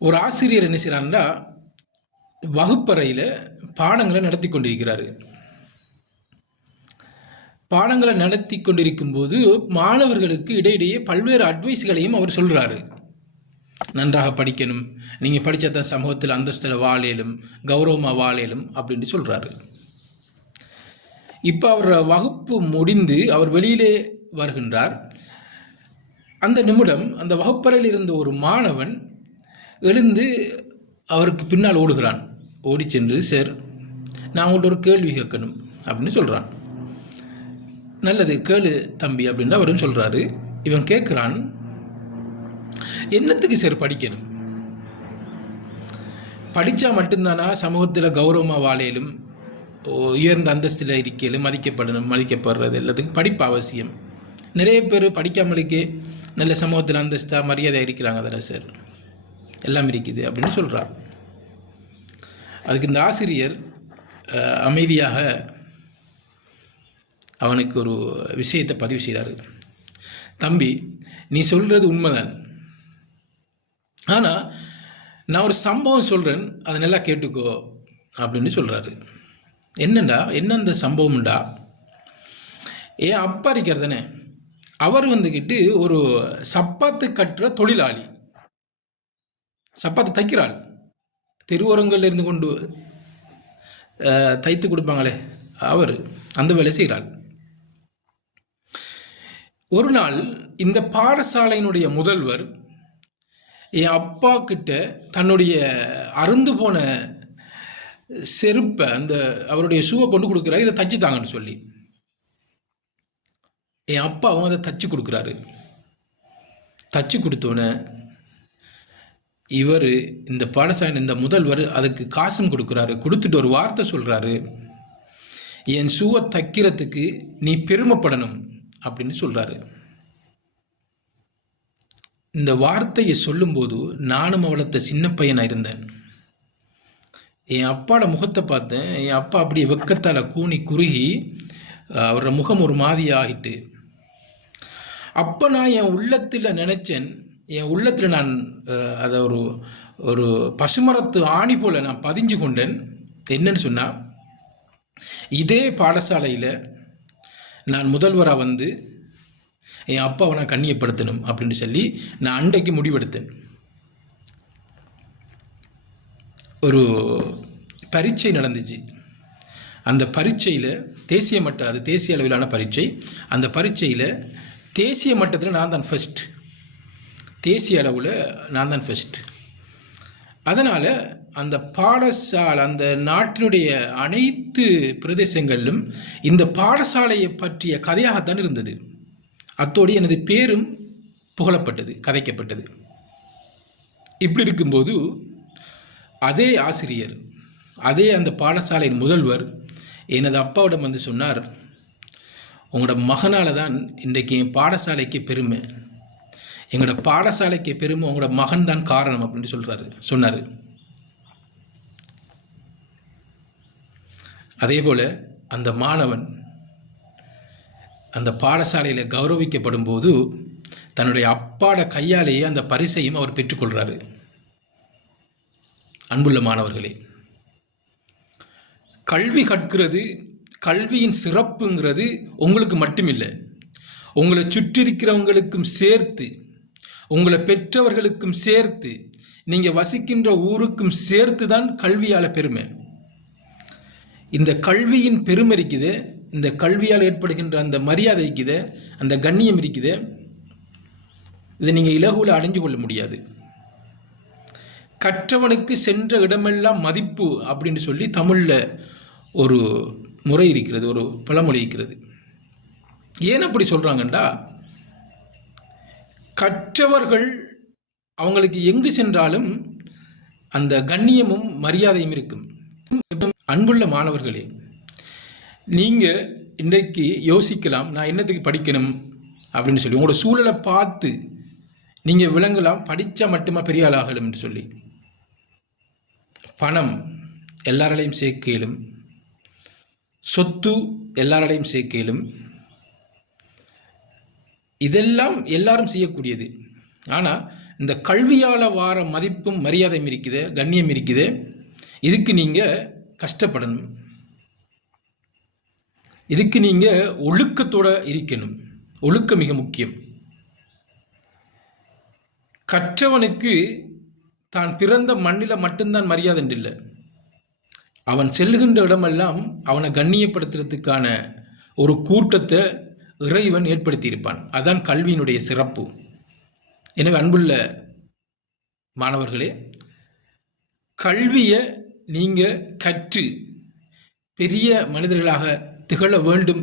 ஒரு ஆசிரியர் என்ன செய்கிறாருன்னா வகுப்பறையில் பாடங்களை நடத்தி கொண்டிருக்கிறாரு. பாடங்களை நடத்தி கொண்டிருக்கும் போது மாணவர்களுக்கு இடையிடையே பல்வேறு அட்வைஸ்களையும் அவர் சொல்கிறாரு நன்றாக படிக்கணும். நீங்கள் படித்ததான் சமூகத்தில் அந்தஸ்தில் வாழேலும் கௌரவமாக வாழேலும் அப்படின்ட்டு சொல்கிறாரு இப்போ அவர் வகுப்பு முடிந்து அவர் வெளியிலே வருகின்றார். அந்த நிமிடம் அந்த வகுப்பறையில் இருந்த ஒரு மாணவன் எழுந்து அவருக்கு பின்னால் ஓடுகிறான். ஓடி சென்று சார் நான் உங்கள்கிட்ட ஒரு கேள்வி கேட்கணும் அப்படின்னு சொல்கிறான் நல்லது கேளு தம்பி அப்படின்னு அவரும் சொல்கிறாரு இவன் கேட்குறான் என்னத்துக்கு சார் படிக்கணும்? படித்தா மட்டும்தானா சமூகத்தில் கௌரவமாக வாழையிலும் உயர்ந்த அந்தஸ்தில் இருக்கையிலும் மதிக்கப்படணும் மதிக்கப்படுறது எல்லாத்துக்கும் படிப்பு அவசியம். நிறைய பேர் படிக்காமலுக்கே நல்ல சமூகத்தில் அந்தஸ்தாக மரியாதை இருக்கிறாங்க தானே சார்? எல்லாம் இருக்குது அப்படின்னு சொல்கிறார் அதுக்கு இந்த ஆசிரியர் அமைதியாக அவனுக்கு ஒரு விஷயத்தை பதிவு செய்கிறாரு தம்பி நீ சொல்கிறது உண்மைதான். ஆனால் நான் ஒரு சம்பவம் சொல்கிறேன் அதை நல்லா கேட்டுக்கோ அப்படின்னு சொல்கிறாரு என்னண்டா? என்ன அந்த சம்பவம்டா ஏன் அப்பா இருக்கிறதானே தானே. அவர் வந்துக்கிட்டு ஒரு சப்பாத்து கட்டுற தொழிலாளி. சப்பாத்து தைக்கிறாள். தெருவோரங்களில் இருந்து கொண்டு தைத்து கொடுப்பாங்களே அவர் அந்த வேலை செய்கிறாள். ஒரு நாள் இந்த பாடசாலையினுடைய முதல்வர் என் அப்பா கிட்ட தன்னுடைய அருந்து போன செருப்பை அந்த அவருடைய ஷூவை கொண்டு கொடுக்குறாரு இதை தச்சு தாங்கன்னு சொல்லி. என் அப்பாவும் அதை தச்சு கொடுக்குறாரு. தச்சு கொடுத்தோன்னே இவர் இந்த பாடசாலை இந்த முதல்வர் அதுக்கு காசும் கொடுக்குறாரு கொடுத்துட்டு ஒரு வார்த்தை சொல்கிறாரு என் ஷூவை தைக்கிறதுக்கு நீ பெருமைப்படணும் அப்படின்னு சொல்கிறாரு இந்த வார்த்தையை சொல்லும்போது நானும் அவளத்த சின்ன பையனாக இருந்தேன். என் அப்பாவோட முகத்தை பார்த்தேன். என் அப்பா அப்படியே வெக்கத்தால் கூனி குறுகி அவரோட முகம் ஒரு மாதிரி ஆகிட்டு அப்போ நான் என் உள்ளத்தில் நினச்சேன் என் உள்ளத்தில் நான் அதை ஒரு ஒரு பசுமரத்து ஆணி போல் நான் பதிஞ்சு கொண்டேன். என்னன்னு சொன்னால் இதே பாடசாலையில் நான் முதல்வராக வந்து என் அப்பாவை நான் கண்ணியப்படுத்தணும் அப்படின்னு சொல்லி நான் அன்றைக்கு முடிவெடுத்தேன். ஒரு பரீட்சை நடந்துச்சு. அந்த பரீட்சையில் தேசிய மட்ட அது தேசிய அளவிலான பரீட்சை. அந்த பரீட்சையில் தேசிய மட்டத்தில் நான் தான் ஃபஸ்ட் தேசிய அளவில் நான் தான் ஃபஸ்ட் அதனால் அந்த பாடசாலை அந்த நாட்டினுடைய அனைத்து பிரதேசங்களிலும் இந்த பாடசாலையை பற்றிய கதையாகத்தான் இருந்தது. அத்தோடு எனது பேரும் புகழப்பட்டது கதைக்கப்பட்டது. இப்படி இருக்கும்போது அதே ஆசிரியர் அதே அந்த பாடசாலையின் முதல்வர் எனது அப்பாவிடம் வந்து சொன்னார் உங்களோட மகனால தான் இன்றைக்கு என் பாடசாலைக்கு பெருமை. எங்களோட பாடசாலைக்கு பெருமை உங்களோட மகன் தான் காரணம் அப்படின்னு சொல்கிறாரு சொன்னார். அதே போல் அந்த மாணவன் அந்த பாடசாலையில் கௌரவிக்கப்படும் போது தன்னுடைய அப்பாட கையாலேயே அந்த பரிசையும் அவர் பெற்றுக்கொள்கிறாரு அன்புள்ள மாணவர்களே கல்வி கற்கிறது கல்வியின் சிறப்புங்கிறது உங்களுக்கு மட்டுமில்லை உங்களை சுற்றி இருக்கிறவங்களுக்கும் சேர்த்து உங்களை பெற்றவர்களுக்கும் சேர்த்து நீங்கள் வசிக்கின்ற ஊருக்கும் சேர்த்து தான் கல்வியால் பெருமை. இந்த கல்வியின் பெருமை இருக்குது இந்த கல்வியால் ஏற்படுகின்ற அந்த மரியாதை இருக்குது அந்த கண்ணியம் இருக்குது. இதை நீங்கள் இலகுவில் அடைஞ்சு கொள்ள முடியாது. கற்றவனுக்கு சென்ற இடமெல்லாம் மதிப்பு அப்படின்னு சொல்லி தமிழில் ஒரு முறை இருக்கிறது ஒரு பழமொழி இருக்கிறது. ஏன் அப்படி சொல்கிறாங்கண்டா கற்றவர்கள் அவங்களுக்கு எங்கு சென்றாலும் அந்த கண்ணியமும் மரியாதையும் இருக்கும். அன்புள்ள மாணவர்களே நீங்கள் இன்றைக்கு யோசிக்கலாம் நான் என்னத்துக்கு படிக்கணும் அப்படின்னு சொல்லி உங்களோட சூழலை பார்த்து நீங்கள் விளங்கலாம் படித்தா மட்டுமா பெரிய ஆளாகலும் என்று சொல்லி. பணம் எல்லாராலையும் சேர்க்கையிலும் சொத்து எல்லாராலையும் சேர்க்கையிலும் இதெல்லாம் எல்லாரும் செய்யக்கூடியது. ஆனால் இந்த கல்வியால் வார மதிப்பும் மரியாதையும் இருக்குது கண்ணியம் இருக்குது. இதுக்கு நீங்கள் கஷ்டப்படணும். இதுக்கு நீங்கள் ஒழுக்கத்தோடு இருக்கணும். ஒழுக்கம் மிக முக்கியம். கற்றவனுக்கு தான் பிறந்த மண்ணில் மட்டும்தான் மரியாதை இல்லை. அவன் செல்லுகின்ற இடமெல்லாம் அவனை கண்ணியப்படுத்துறதுக்கான ஒரு கூட்டத்தை இறைவன் ஏற்படுத்தியிருப்பான். அதான் கல்வியினுடைய சிறப்பு. எனவே அன்புள்ள மாணவர்களே கல்வியை நீங்கள் கற்று பெரிய மனிதர்களாக திகழ வேண்டும்